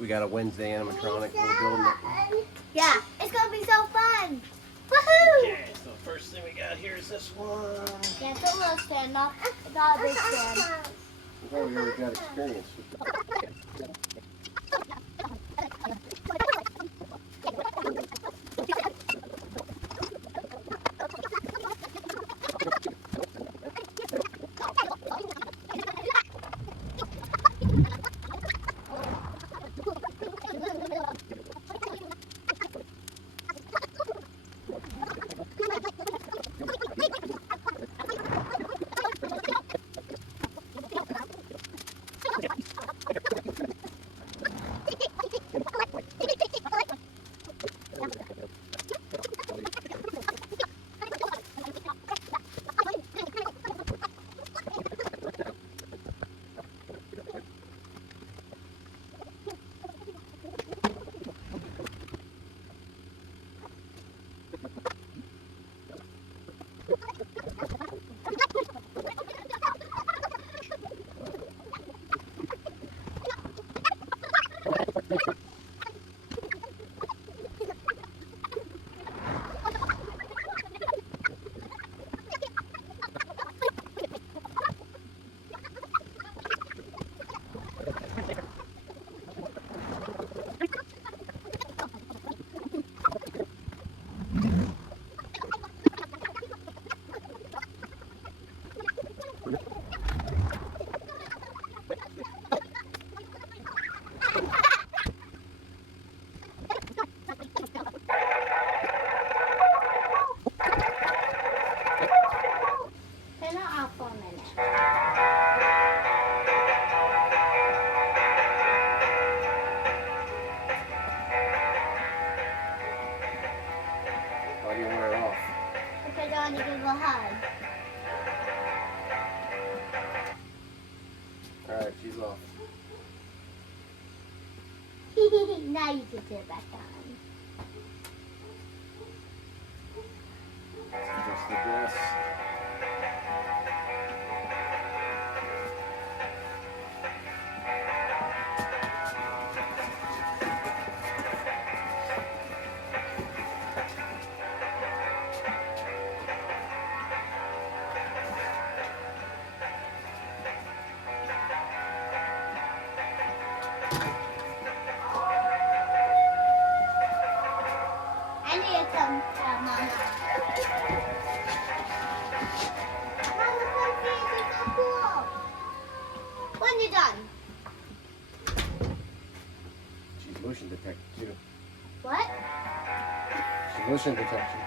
We got a Wednesday animatronic. We're building it. Yeah, it's gonna be so fun. Woohoo! Okay, so the first thing we got here is this one. Yeah, it's a little stand up. It's not a big stand. Well, we already got experience with that. Turn it off for a minute. Why do you want it off? Because I want to give a hug. Alright, she's off. Now you can sit back on. Just the dress. I need to come tell Mama. Mama, come see, it's so cool. When you're done. She's motion detected too. What? She's motion detection.